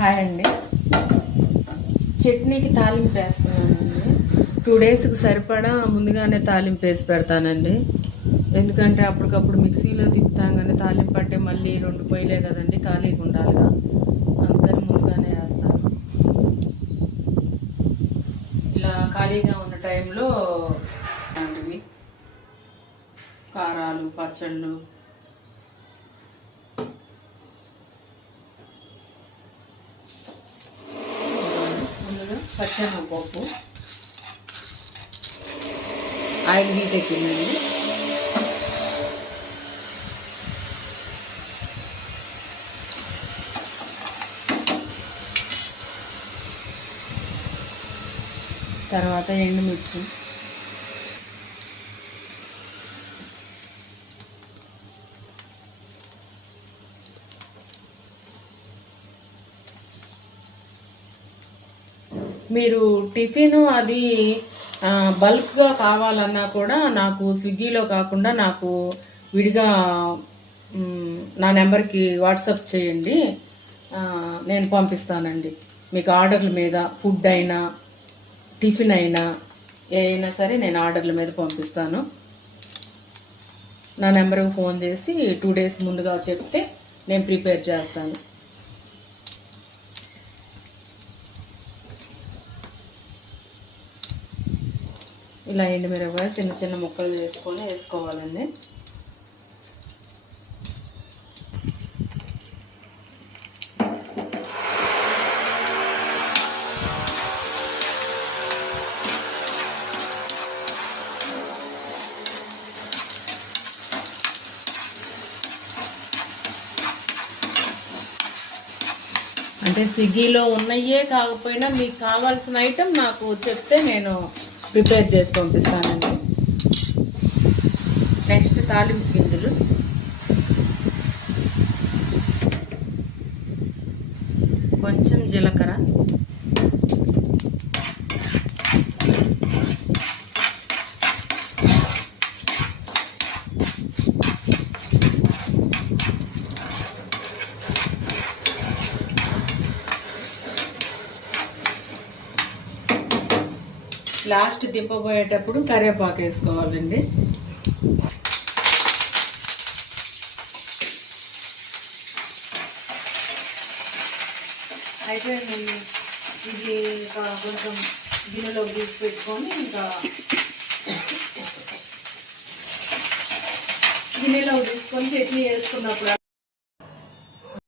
Hi అండి. చట్నీకి తాలింపు వేస్తున్నానండి. 2 డేస్కి సరిపడా ముందుగానే తాలింపు వేసి పెడతానండి. ఎందుకంటే అప్పటికప్పుడు మిక్సీలో తిప్పుతాం కానీ తాలింపు అంటే మళ్ళీ 2 పొయ్యిలే కదండి, ఖాళీగా ఉండాలిగా, అందుకని ముందుగానే వేస్తాను. ఇలా ఖాళీగా ఉన్న టైంలో అలాంటివి కారాలు, పచ్చళ్ళు, పచ్చెనగపప్పు, ఆయిల్ హీట్ ఎక్కిందండి. తర్వాత ఎండుమిర్చి, మీరు టిఫిన్ అది బల్క్గా కావాలన్నా కూడా నాకు స్విగ్గీలో కాకుండా నాకు విడిగా నా నెంబర్కి వాట్సాప్ చేయండి, నేను పంపిస్తానండి. మీకు ఆర్డర్ల మీద ఫుడ్ అయినా టిఫిన్ అయినా ఏదైనా సరే నేను ఆర్డర్ల మీద పంపిస్తాను. నా నెంబర్కి ఫోన్ చేసి 2 డేస్ ముందుగా చెప్తే నేను ప్రిపేర్ చేస్తాను. ఇలా ఎండుమిరపకాయ చిన్న చిన్న ముక్కలు చేసుకొని వేసుకోవాలండి. అంటే స్విగ్గీలో ఉన్నయే కాకపోయినా మీకు కావాల్సిన ఐటెం నాకు చెప్తే నేను ప్రిపేర్ చేసి పంపిస్తానండి. నెక్స్ట్ తాలింపు గింజలు, కొంచెం జీలకర్ర, లాస్ట్ దింపబోయేటప్పుడు కరివేపాకు వేసుకోవాలండి. అయితే ఇది ఇంకా కొంచెం గిన్నెలో తీసి పెట్టుకొని ఇంకా గిన్నెలో తీసుకొని చట్నీ వేసుకున్నప్పుడు